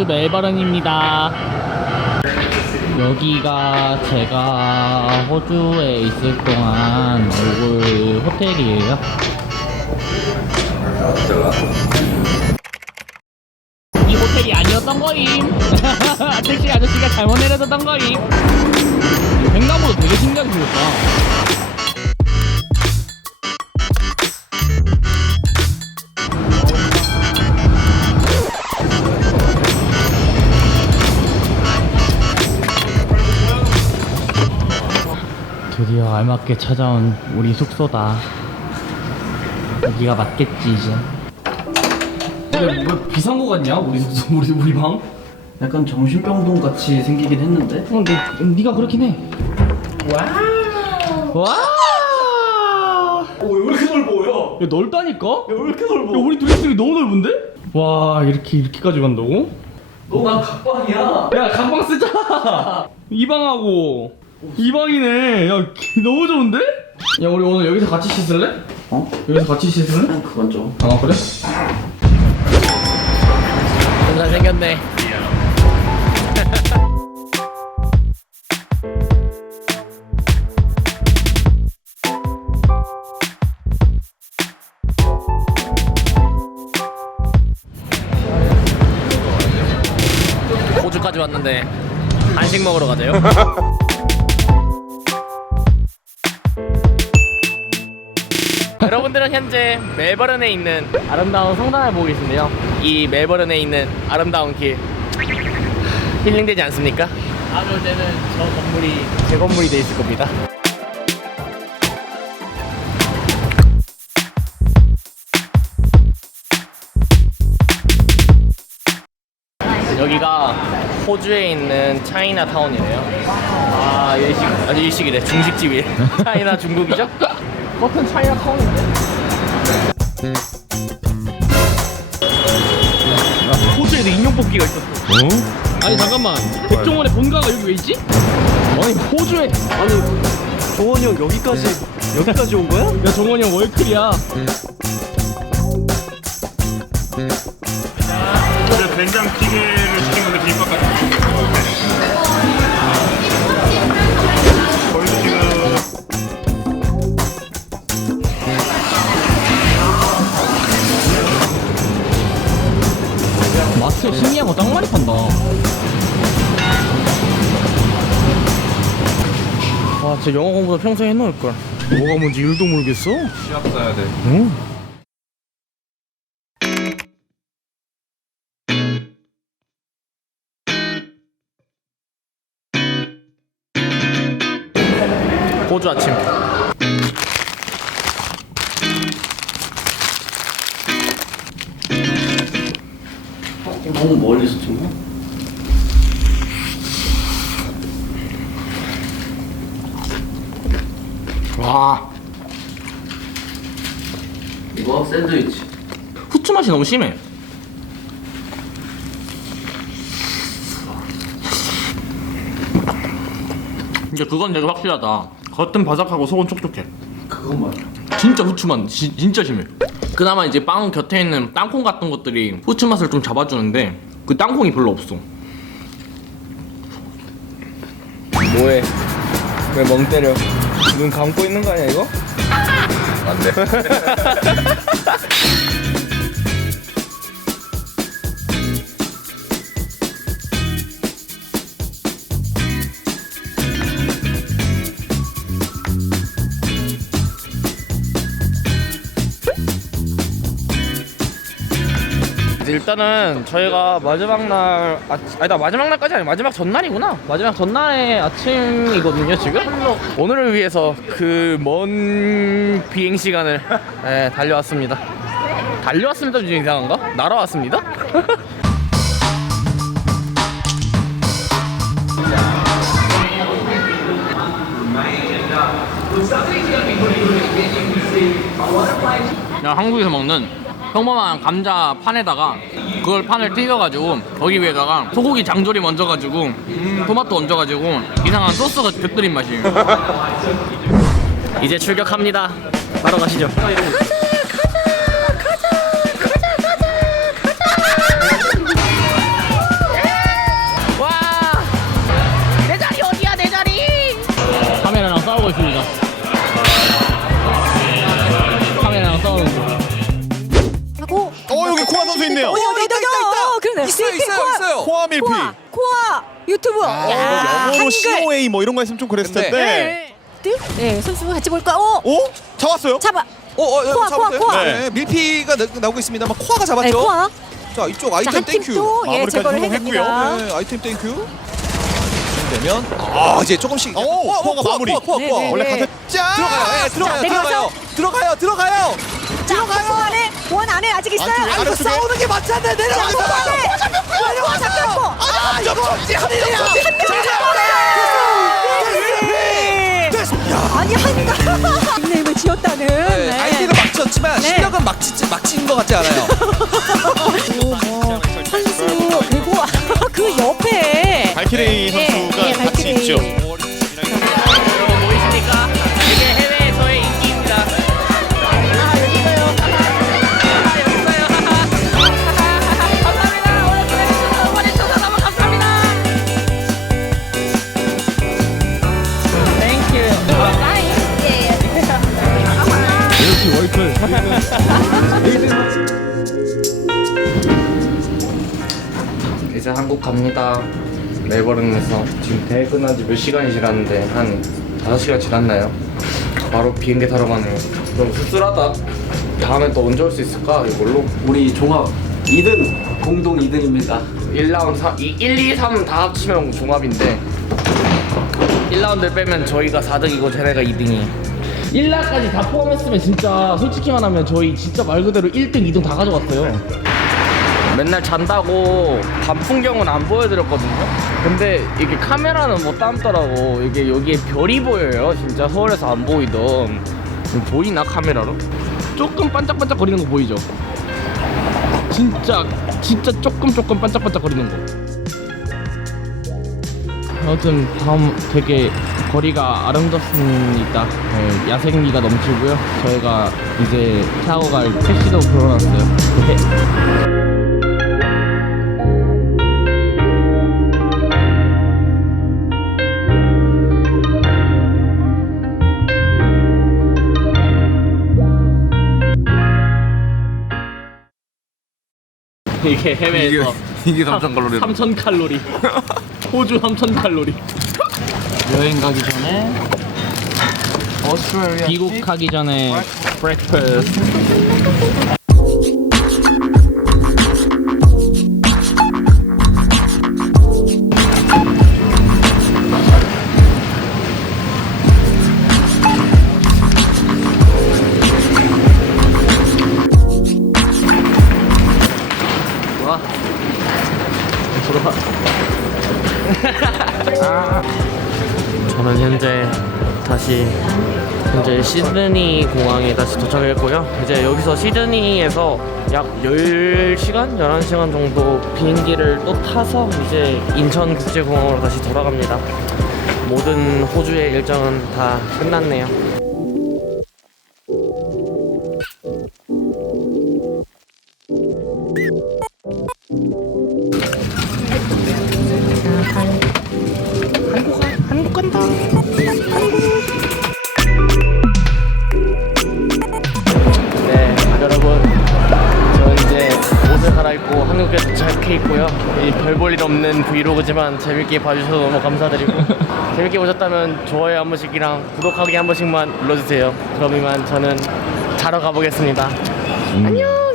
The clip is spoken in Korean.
호주 멜버른입니다. 여기가 제가 호주에 있을 동안 묵을 호텔이에요. 이 호텔이 아니었던 거임. 택시 아저씨가 잘못 내려줬던 거임. 횡단보도 되게 신기하게 생겼다. 어 알맞게 찾아온 우리 숙소다. 여기가 맞겠지 이제. 근데 뭐 비싼 거 같냐? 우리 숙소 우리 우리 방? 약간 정신병동 같이 생기긴 했는데. 어, 네, 네가 그렇긴 해. 와. 와. 어왜 이렇게 넓어요? 야 넓다니까? 왜 이렇게 넓어? 야 우리 둘이 있으면 너무 넓은데? 와 이렇게 이렇게까지 간다고? 너난 각방이야. 야 간방 쓰자. 이 방하고 이 방이네. 야 너무 좋은데? 야 우리 오늘 여기서 같이 씻을래? 어? 여기서 같이 씻을래? 그건 좀. 아 그래? 잘 생겼네. 호주까지 왔는데 한식 먹으러 가자요. 여러분들은 현재 멜버른에 있는 아름다운 성당을 보고 계신데요. 이 멜버른에 있는 아름다운 길 힐링되지 않습니까? 다음 올 때는 저 건물이 제 건물이 돼 있을 겁니다. 여기가 호주에 있는 차이나 타운이래요. 아 일식 아주 일식이래 중식집이래. 차이나 중국이죠? 버튼 차이나 타운인데? 아, 호주에도 인형 뽑기가 있었어. 어? 아니 잠깐만 백종원의 본가가 여기 왜 있지? 아니 호주에 아니 종원이 형 여기까지 여기까지 온 거야? 야 정원이 형 월클이야. 저 된장찌개를 시킨 건데 비빔밥까지 마트에 신기한 거 짱 많이 판다. 와, 진짜 영어 공부도 평소에 해놓을 걸. 뭐가 뭔지 일도 모르겠어. 시합 써야 돼 응. 호주 아침. 너무 멀리서 찍나? 와, 이거 샌드위치. 후추 맛이 너무 심해. 이제 그건 되게 확실하다. 겉은 바삭하고 속은 촉촉해. 그건 맞아. 진짜 후추맛 지- 진짜 심해. 그나마 이제 빵 곁에 있는 땅콩 같은 것들이 후추 맛을 좀 잡아주는데 그 땅콩이 별로 없어. 뭐해? 왜 멍 때려? 눈 감고 있는 거 아니야 이거? 안돼. 일단은 저희가 마지막 날 아, 아니다 마지막 날까지 아니 마지막 전날이구나. 마지막 전날의 아침이거든요 지금? 오늘을 위해서 그 먼 비행 시간을 예, 달려왔습니다. 달려왔습니다 좀 이상한가? 날아왔습니다? 그냥 한국에서 먹는 평범한 감자 판에다가 그걸 판을 튀겨가지고 거기 위에다가 소고기 장조림 얹어가지고 음, 토마토 얹어가지고 이상한 소스가 곁들인 맛이에요. 이제 출격합니다. 바로 가시죠 코아 밀피. 코아, 코아 유튜브. 아, 야, 영어로 한글. COA 뭐 이런 거 했으면 좀 그랬을 근데- 텐데. 네. 네, 선수 같이 볼까? 어, 오? 잡았어요? 잡아. 어, 어, 어, 코아, 잡았어요. 코아, 코아. 네, 밀피가 나, 나오고 있습니다만 코아가 네, 잡았죠. 코아. 자, 이쪽 자, 아이템 한 땡큐. 팀도 예, 마무리까지 제거를 성공했고요. 해줍니다. 네, 아이템 땡큐. 되면 아 이제 조금씩 오, 코아, 코아가 코아, 마무리. 코아, 코아, 네, 코아. 네, 원래 네. 가서 짠! 들어가요. 예, 들어가요. 내려가서. 들어가요. 들어가요. 들어가요. 자, 원 안에, 원 안에 아직 있어요. 안쪽에, 아이고, 아래쪽에. 싸우는 게 맞지 않나 자, 내려가서. 원 안에. 내려와 잡혔고. 아, 이거 뭐지? 한명 아니 한가 닉네임을 지었다는. 네, 아이디는 막 지었지만 네. 실력은 막 지, 막 지은 것 같지 않아요. 선수 그리고 그 옆에 발키리 예, 선수가 예, 같이. 있죠. 이제 한국 갑니다. 멜버른에서 지금 퇴근한 지몇 시간이 지났는데 한 5시간 지났나요? 바로 비행기 타러 가네요. 너무 씁쓸하다. 다음에 또 언제 올 수 있을까 이걸로? 우리 종합 2등 공동 2등입니다 1라운드 3, 1, 2, 3 다 합치면 종합인데 1라운드 빼면 저희가 4등이고 쟤네가 2등이 1라까지 다 포함했으면 진짜 솔직히 말하면 저희 진짜 말 그대로 1등, 2등 다 가져갔어요 맨날 잔다고 밤 풍경은 안 보여드렸거든요 근데 이게 카메라는 못 담더라고 이게 여기에 별이 보여요 진짜 서울에서 안 보이던 보이나 카메라로? 조금 반짝반짝 거리는 거 보이죠? 진짜 진짜 조금 조금 반짝반짝 거리는 거. 아무튼 다음 되게 거리가 아름답습니다. 네, 야생미가 넘치고요. 저희가 이제 타고 갈 택시도 불러놨어요. 네. 이게 해외에서 이게 3천 칼로리. 3천 칼로리. 호주 3천 칼로리. 여행 가기 전에 오스트레일리아 미국 가기 전에 브렉퍼스트. 좋아. 좋아. 저는 현재 다시 현재 시드니 공항에 다시 도착했고요. 이제 여기서 시드니에서 약 10시간, 11시간 정도 비행기를 또 타서 이제 인천 국제공항으로 다시 돌아갑니다. 모든 호주의 일정은 다 끝났네요. 도착해 있고요. 별볼일 없는 브이로그지만 재밌게 봐주셔서 너무 감사드리고 재밌게 보셨다면 좋아요 한 번씩이랑 구독하기 한 번씩만 눌러주세요. 그럼 이만 저는 자러 가보겠습니다. 안녕.